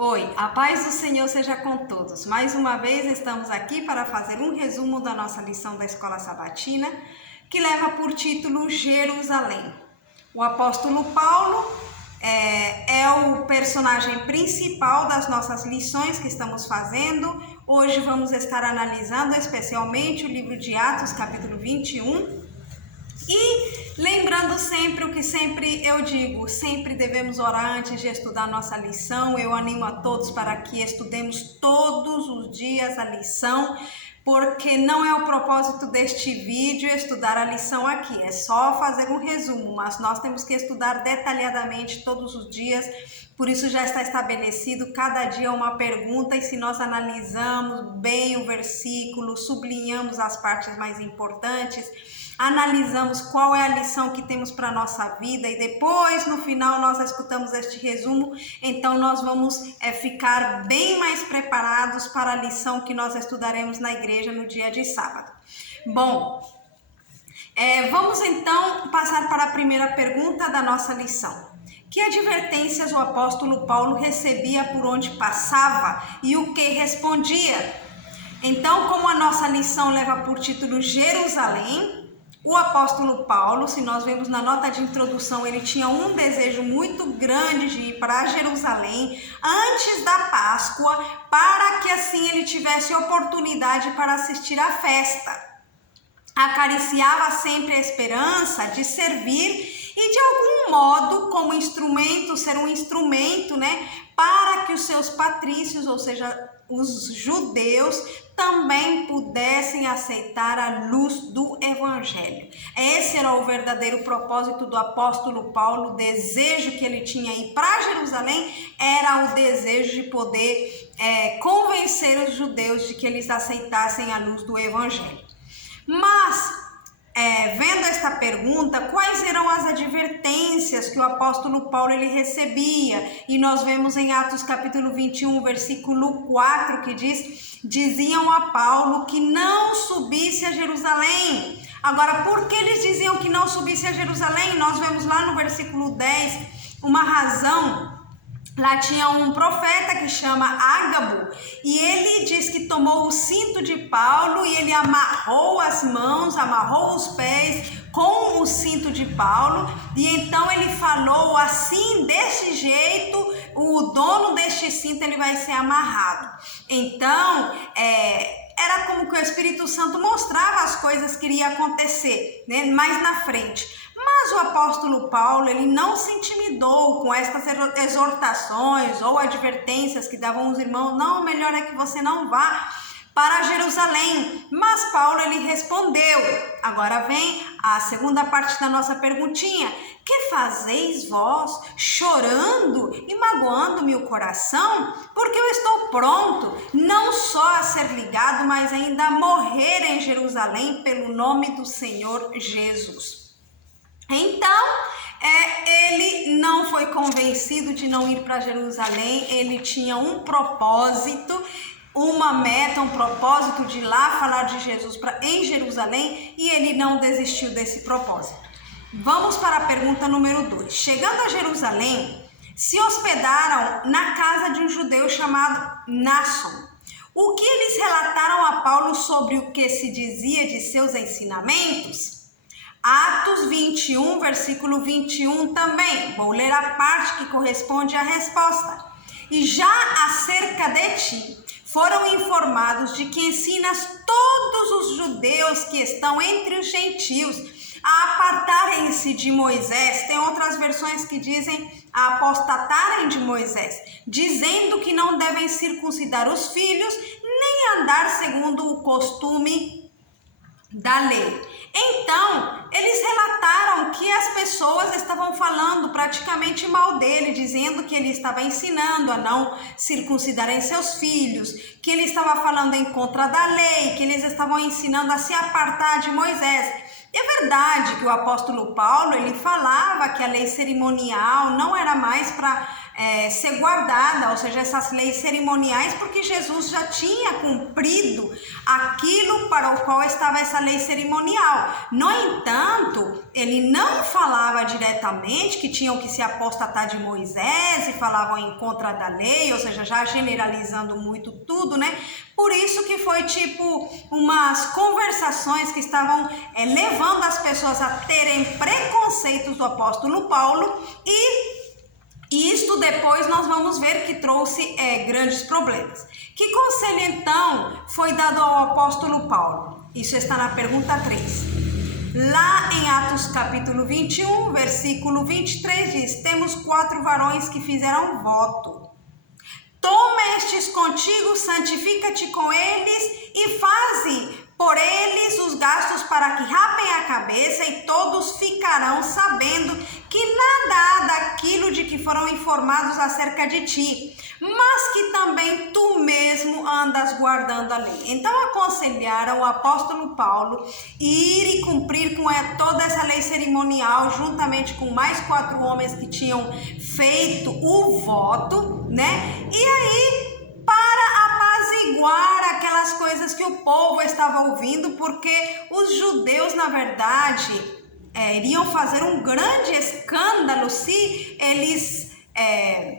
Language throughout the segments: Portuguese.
Oi, a paz do Senhor seja com todos. Mais uma vez estamos aqui para fazer um resumo da nossa lição da Escola Sabatina, que leva por título Jerusalém. O apóstolo Paulo é o personagem principal das nossas lições que estamos fazendo. Hoje vamos estar analisando especialmente o livro de Atos, capítulo 21. E lembrando sempre o que sempre eu digo, sempre devemos orar antes de estudar nossa lição. Eu animo a todos para que estudemos todos os dias a lição, porque não é o propósito deste vídeo estudar a lição aqui, é só fazer um resumo, mas nós temos que estudar detalhadamente todos os dias. Por isso já está estabelecido cada dia uma pergunta, e se nós analisamos bem o versículo, sublinhamos as partes mais importantes, analisamos qual é a lição que temos para a nossa vida, e depois no final nós escutamos este resumo, então nós vamos ficar bem mais preparados para a lição que nós estudaremos na igreja no dia de sábado. Bom, vamos então passar para a primeira pergunta da nossa lição. Que advertências o apóstolo Paulo recebia por onde passava e o que respondia? Então, como a nossa lição leva por título Jerusalém, o apóstolo Paulo, se nós vemos na nota de introdução, ele tinha um desejo muito grande de ir para Jerusalém antes da Páscoa, para que assim ele tivesse oportunidade para assistir à festa. Acariciava sempre a esperança de servir e de algum modo, como instrumento, ser um instrumento, para que os seus patrícios, ou seja, os judeus, também pudessem aceitar a luz do Evangelho. Esse era o verdadeiro propósito do apóstolo Paulo. O desejo que ele tinha ir para Jerusalém era o desejo de poder convencer os judeus de que eles aceitassem a luz do Evangelho. Mas, vendo esta pergunta, quais eram as advertências que o apóstolo Paulo ele recebia? E nós vemos em Atos capítulo 21, versículo 4, que diziam a Paulo que não subisse a Jerusalém. Agora, por que eles diziam que não subisse a Jerusalém? Nós vemos lá no versículo 10 uma razão. Lá tinha um profeta que chama Ágabo, e ele diz que tomou o cinto de Paulo e ele amarrou as mãos, amarrou os pés com o cinto de Paulo, e então ele falou assim, desse jeito, o dono deste cinto ele vai ser amarrado. Então, era como que o Espírito Santo mostrava as coisas que iriam acontecer, mais na frente. Mas o apóstolo Paulo, ele não se intimidou com estas exortações ou advertências que davam os irmãos. Não, melhor é que você não vá para Jerusalém. Mas Paulo, ele respondeu. Agora vem a segunda parte da nossa perguntinha. Que fazeis vós, chorando e magoando-me o coração? Porque eu estou pronto, não só a ser ligado, mas ainda a morrer em Jerusalém pelo nome do Senhor Jesus. Então, ele não foi convencido de não ir para Jerusalém. Ele tinha um propósito, uma meta, um propósito de ir lá falar de Jesus em Jerusalém, e ele não desistiu desse propósito. Vamos para a pergunta número 2. Chegando a Jerusalém, se hospedaram na casa de um judeu chamado Mnason. O que eles relataram a Paulo sobre o que se dizia de seus ensinamentos? Atos 21, versículo 21 também. Vou ler a parte que corresponde à resposta. E já acerca de ti foram informados de que ensinas todos os judeus que estão entre os gentios a apartarem-se de Moisés. Tem outras versões que dizem a apostatarem de Moisés, dizendo que não devem circuncidar os filhos, nem andar segundo o costume da lei. Então, eles relataram que as pessoas estavam falando praticamente mal dele, dizendo que ele estava ensinando a não circuncidarem seus filhos, que ele estava falando em contra da lei, que eles estavam ensinando a se apartar de Moisés. É verdade que o apóstolo Paulo, ele falava que a lei cerimonial não era mais para ser guardada, ou seja, essas leis cerimoniais, porque Jesus já tinha cumprido aquilo para o qual estava essa lei cerimonial. No entanto, ele não falava diretamente que tinham que se apostatar de Moisés e falavam em contra da lei, ou seja, já generalizando muito tudo, né? Por isso que foi tipo umas conversações que estavam levando as pessoas a terem preconceitos do apóstolo Paulo, e isto depois nós vamos ver que trouxe grandes problemas. Que conselho então foi dado ao apóstolo Paulo? Isso está na pergunta 3. Lá em Atos capítulo 21, versículo 23 diz: temos 4 varões que fizeram voto. Toma estes contigo, santifica-te com eles e faze por eles os gastos para que rapem a cabeça, e todos ficarão sabendo que nada há daquilo de que foram informados acerca de ti, mas que também tu mesmo andas guardando a lei. Então aconselharam o apóstolo Paulo ir e cumprir com toda essa lei cerimonial, juntamente com mais 4 homens que tinham feito o voto, né? E aí, para apaziguar aquelas coisas que o povo estava ouvindo, porque os judeus, na verdade, iriam fazer um grande escândalo se eles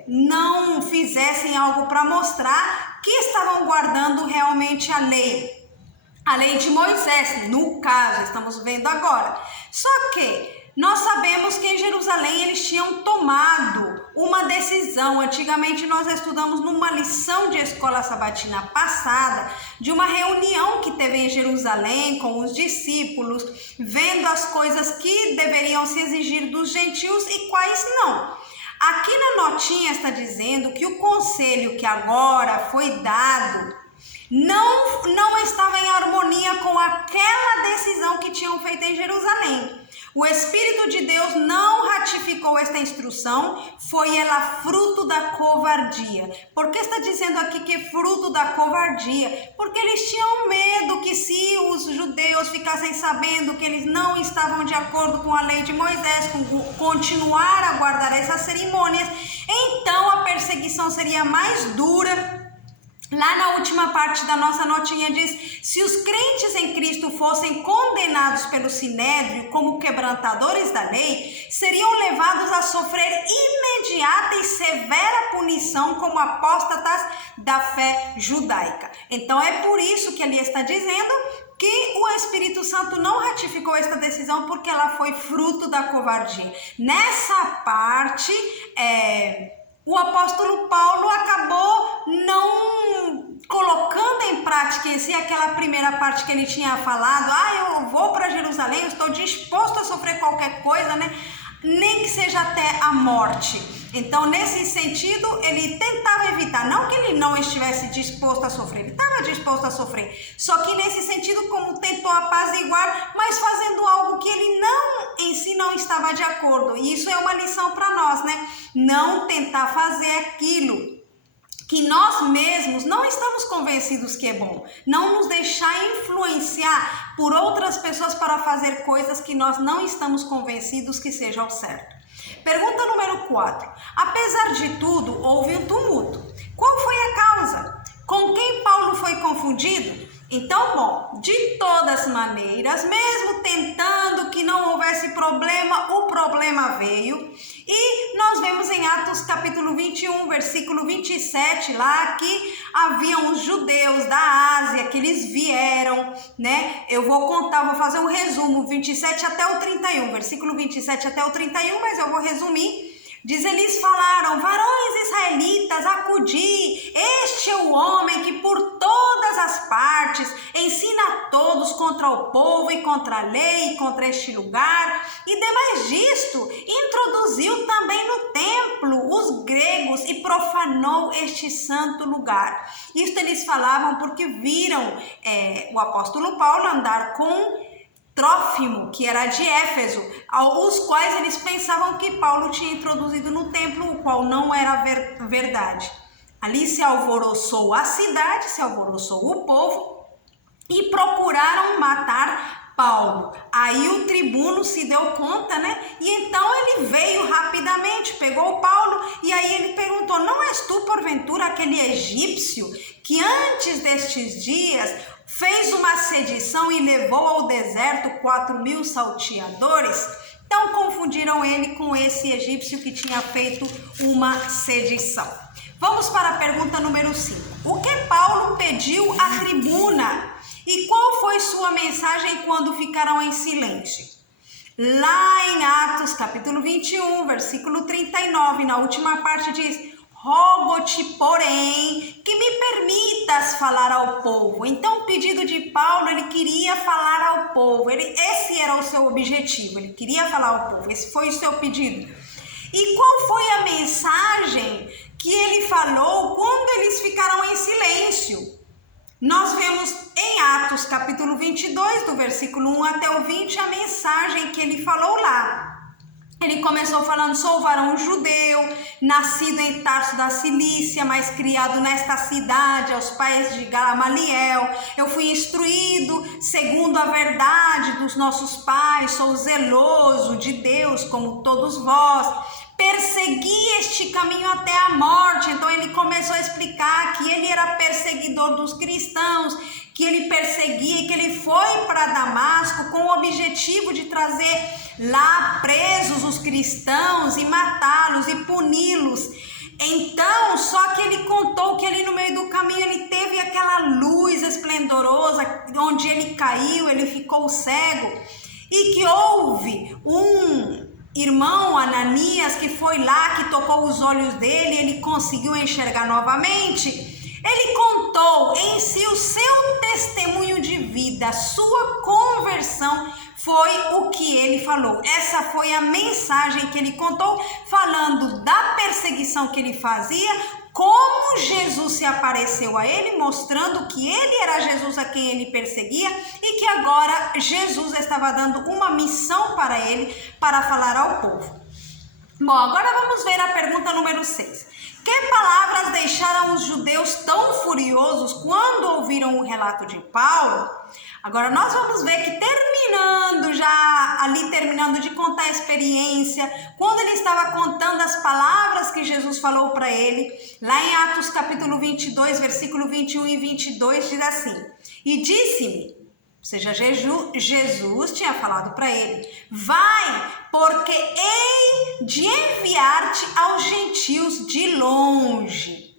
não fizessem algo para mostrar que estavam guardando realmente a lei de Moisés, no caso, estamos vendo agora. Só que nós sabemos que em Jerusalém eles tinham tomado uma decisão. Antigamente nós estudamos numa lição de escola sabatina passada, de uma reunião que teve em Jerusalém com os discípulos, vendo as coisas que deveriam se exigir dos gentios e quais não. Aqui na notinha está dizendo que o conselho que agora foi dado não estava em harmonia com aquela decisão que tinham feito em Jerusalém. O Espírito de Deus não ratificou esta instrução, foi ela fruto da covardia. Por que está dizendo aqui que é fruto da covardia? Porque eles tinham medo que, se os judeus ficassem sabendo que eles não estavam de acordo com a lei de Moisés, com continuar a guardar essas cerimônias, então a perseguição seria mais dura. Lá na última parte da nossa notinha diz: se os crentes em Cristo fossem condenados pelo Sinédrio como quebrantadores da lei, seriam levados a sofrer imediata e severa punição como apóstatas da fé judaica. Então é por isso que ali está dizendo que o Espírito Santo não ratificou esta decisão, porque ela foi fruto da covardia. Nessa parte, o apóstolo Paulo acabou não colocando em prática em si aquela primeira parte que ele tinha falado: eu vou para Jerusalém, eu estou disposto a sofrer qualquer coisa, né? Nem que seja até a morte. Então, nesse sentido, ele tentava evitar, não que ele não estivesse disposto a sofrer, ele estava disposto a sofrer, só que nesse sentido, como tentou apaziguar, mas fazendo algo que ele em si não estava de acordo. E isso é uma lição para nós, né? Não tentar fazer aquilo que nós mesmos não estamos convencidos que é bom. Não nos deixar influenciar por outras pessoas para fazer coisas que nós não estamos convencidos que sejam certo. Pergunta número 4. Apesar de tudo, houve um tumulto. Qual foi a causa? Com quem Paulo foi confundido? Então, bom, de todas maneiras, mesmo tentando que não houvesse problema, o problema veio. E nós vemos em Atos capítulo 21, versículo 27, lá que haviam os judeus da Ásia, que eles vieram, né? Eu vou fazer um resumo, 27 até o 31, versículo 27 até o 31, mas eu vou resumir. Diz: eles falaram: varões israelitas, acudi, este é o homem que por todas as partes ensina a todos contra o povo e contra a lei e contra este lugar, e demais disto, introduziu também no templo os gregos e profanou este santo lugar. Isto eles falavam porque viram o apóstolo Paulo andar com Trófimo, que era de Éfeso, os quais eles pensavam que Paulo tinha introduzido no templo, o qual não era verdade. Ali se alvoroçou a cidade, se alvoroçou o povo e procuraram matar Paulo. Aí o tribuno se deu conta, né? E então ele veio rapidamente, pegou o Paulo e aí ele perguntou: não és tu porventura aquele egípcio que antes destes dias fez uma sedição e levou ao deserto 4.000 salteadores? Então confundiram ele com esse egípcio que tinha feito uma sedição. Vamos para a pergunta número 5. O que Paulo pediu à tribuna? E qual foi sua mensagem quando ficaram em silêncio? Lá em Atos capítulo 21, versículo 39, na última parte diz: rogo-te, porém, que me permitas falar ao povo. Então o pedido de Paulo, ele queria falar ao povo, esse era o seu objetivo, ele queria falar ao povo, esse foi o seu pedido. E qual foi a mensagem que ele falou quando eles ficaram em silêncio? Nós vemos em Atos capítulo 22, do versículo 1 até o 20, a mensagem que ele falou lá. Ele começou falando: sou varão judeu, nascido em Tarso da Cilícia, mas criado nesta cidade, aos pais de Gamaliel. Eu fui instruído segundo a verdade dos nossos pais, sou zeloso de Deus como todos vós. Persegui este caminho até a morte. Então ele começou a explicar que ele era perseguidor dos cristãos, que ele perseguia e que ele foi para Damasco com o objetivo de trazer lá presos os cristãos e matá-los e puni-los. Então, só que ele contou que ali no meio do caminho ele teve aquela luz esplendorosa, onde ele caiu, ele ficou cego, e que houve um irmão Ananias que foi lá, que tocou os olhos dele, ele conseguiu enxergar novamente. Ele contou em si o seu testemunho de vida, sua conversão foi o que ele falou. Essa foi a mensagem que ele contou, falando da perseguição que ele fazia, como Jesus se apareceu a ele, mostrando que ele era Jesus a quem ele perseguia e que agora Jesus estava dando uma missão para ele, para falar ao povo. Bom, agora vamos ver a pergunta número 6. Que palavras deixaram os judeus tão furiosos quando ouviram o relato de Paulo? Agora nós vamos ver que terminando de contar a experiência, quando ele estava contando as palavras que Jesus falou para ele, lá em Atos capítulo 22, versículo 21 e 22, diz assim: e disse-me, ou seja, Jesus tinha falado para ele: vai, porque hei de enviar-te aos gentios de longe.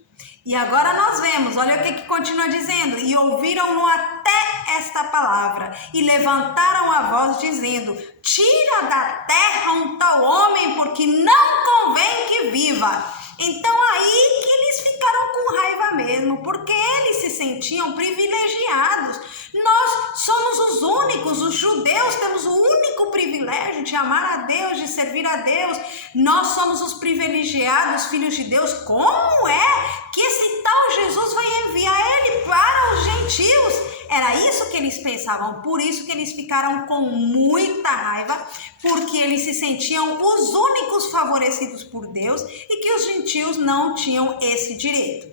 E agora nós vemos, olha o que continua dizendo: e ouviram-no até esta palavra, e levantaram a voz dizendo: tira da terra um tal homem, porque não convém que viva. Então aí que eles ficaram com raiva mesmo, porque eles se sentiam privilegiados. Nós somos os únicos, os judeus temos o único privilégio de amar a Deus, de servir a Deus. Nós somos os privilegiados, filhos de Deus. Como é que esse tal Jesus vai enviar ele para os gentios? Era isso que eles pensavam, por isso que eles ficaram com muita raiva, porque eles se sentiam os únicos favorecidos por Deus e que os gentios não tinham esse direito.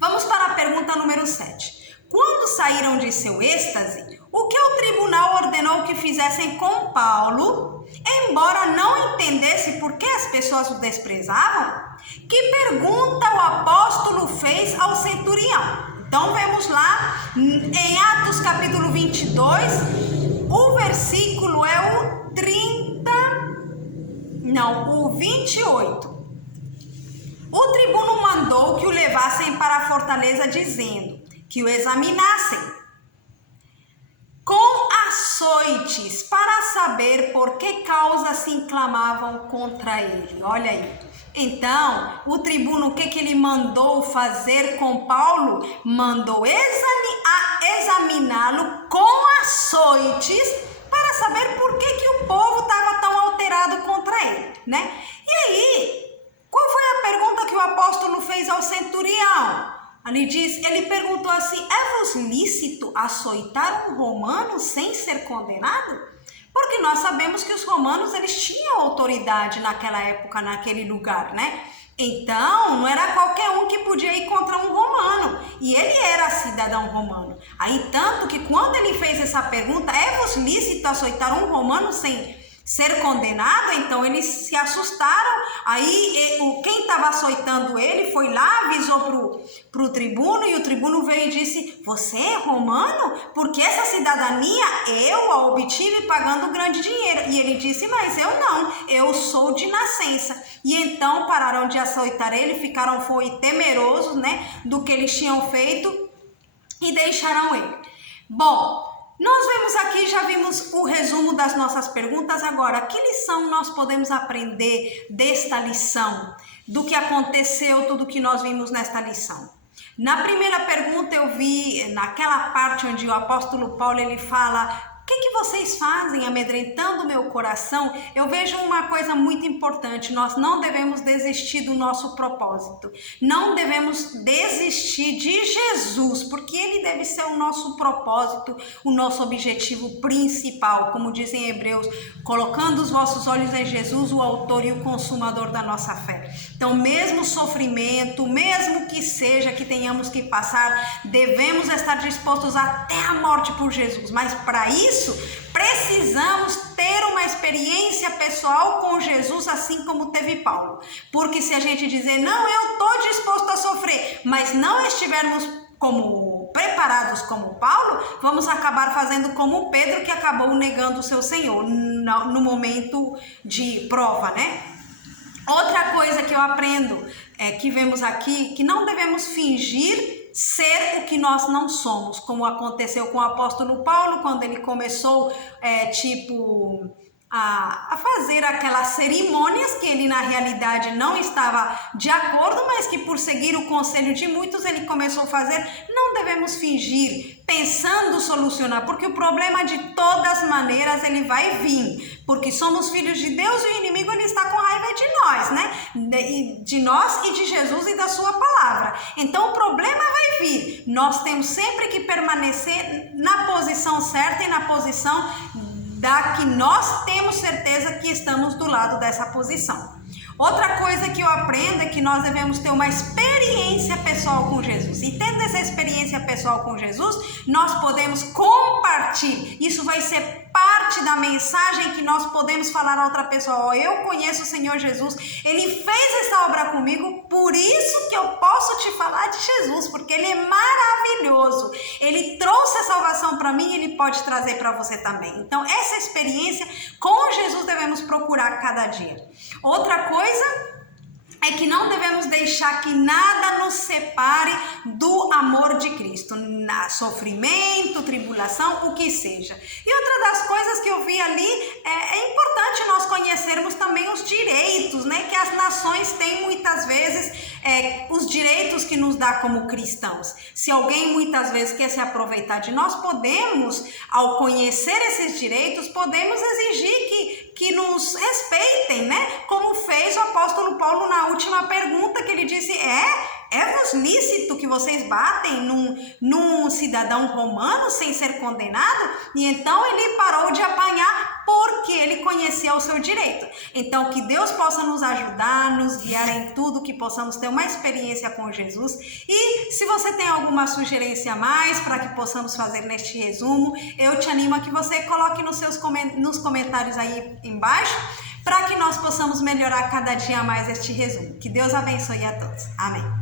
Vamos para a pergunta número 7. Quando saíram de seu êxtase, o que o tribunal ordenou que fizessem com Paulo, embora não entendesse por que as pessoas o desprezavam? Que pergunta o apóstolo fez ao centurião? Então vemos lá em Atos capítulo 22, o versículo é o 28. O tribuno mandou que o levassem para a fortaleza, dizendo que o examinassem com açoites para saber por que causa se inclamavam contra ele. Olha aí. Então, o tribuno, o que ele mandou fazer com Paulo? Mandou examiná-lo com açoites para saber por que o povo estava tão alterado contra ele, né? E aí, qual foi a pergunta que o apóstolo fez ao centurião? Ele perguntou assim: é-vos lícito açoitar um romano sem ser condenado? Porque nós sabemos que os romanos, eles tinham autoridade naquela época, naquele lugar, né? Então, não era qualquer um que podia ir contra um romano. e ele era cidadão romano. Aí tanto que quando ele fez essa pergunta, é-vos lícito açoitar um romano sem ser condenado? Então eles se assustaram. Aí quem estava açoitando ele foi lá, avisou pro tribuno, e o tribuno veio e disse: você é romano? Porque essa cidadania eu a obtive pagando grande dinheiro. E ele disse: mas eu não, eu sou de nascença. E então pararam de açoitar ele, ficaram temerosos, né, do que eles tinham feito, e deixaram ele. Bom, nós vemos aqui, já vimos o resumo das nossas perguntas. Agora, que lição nós podemos aprender desta lição? Do que aconteceu, tudo que nós vimos nesta lição? Na primeira pergunta eu vi, naquela parte onde o apóstolo Paulo ele fala: o que vocês fazem amedrentando o meu coração? Eu vejo uma coisa muito importante: nós não devemos desistir do nosso propósito. Não devemos desistir de Jesus, porque ele deve ser o nosso propósito, o nosso objetivo principal. Como dizem Hebreus, colocando os vossos olhos em Jesus, o autor e o consumador da nossa fé. Então, mesmo sofrimento, mesmo que seja que tenhamos que passar, devemos estar dispostos até a morte por Jesus. Mas para isso, precisamos ter uma experiência pessoal com Jesus, assim como teve Paulo. Porque se a gente dizer: não, eu estou disposto a sofrer, mas não estivermos preparados como Paulo, vamos acabar fazendo como Pedro, que acabou negando o seu Senhor no momento de prova, né? Outra coisa que eu aprendo, que vemos aqui, que não devemos fingir ser o que nós não somos, como aconteceu com o apóstolo Paulo, quando ele começou a fazer aquelas cerimônias que ele na realidade não estava de acordo, mas que por seguir o conselho de muitos ele começou a fazer. Não devemos fingir, pensando solucionar, porque o problema de todas maneiras ele vai vir, porque somos filhos de Deus e o inimigo ele está com raiva de nós, né? De nós e de Jesus e da sua palavra. Então o problema vai vir. Nós temos sempre que permanecer na posição certa e na posição da que nós temos certeza que estamos do lado dessa posição. Outra coisa que eu aprendo é que nós devemos ter uma experiência pessoal com Jesus. E tendo essa experiência pessoal com Jesus, nós podemos compartilhar. Isso vai ser parte da mensagem que nós podemos falar a outra pessoa: oh, eu conheço o Senhor Jesus, Ele fez essa obra comigo, por isso que eu posso te falar de Jesus, porque Ele é maravilhoso. Ele trouxe a salvação para mim, Ele pode trazer para você também. Então, essa experiência com Jesus devemos procurar cada dia. Outra coisa é que não devemos deixar que nada nos separe do amor de Cristo, sofrimento, tribulação, o que seja. E outra das coisas que eu vi ali, é importante nós conhecermos também os direitos, né, que as nações têm muitas vezes, os direitos que nos dá como cristãos. Se alguém muitas vezes quer se aproveitar de nós, podemos, ao conhecer esses direitos, podemos exigir que nos respeitem, né? Como fez o apóstolo Paulo na última pergunta, que ele disse: é-vos lícito que vocês batem num cidadão romano sem ser condenado? E então ele parou de apanhar porque ele conhecia o seu direito. Então que Deus possa nos ajudar, nos guiar em tudo, que possamos ter uma experiência com Jesus. E se você tem alguma sugerência a mais para que possamos fazer neste resumo, eu te animo a que você coloque nos comentários aí embaixo, para que nós possamos melhorar cada dia mais este resumo. Que Deus abençoe a todos. Amém.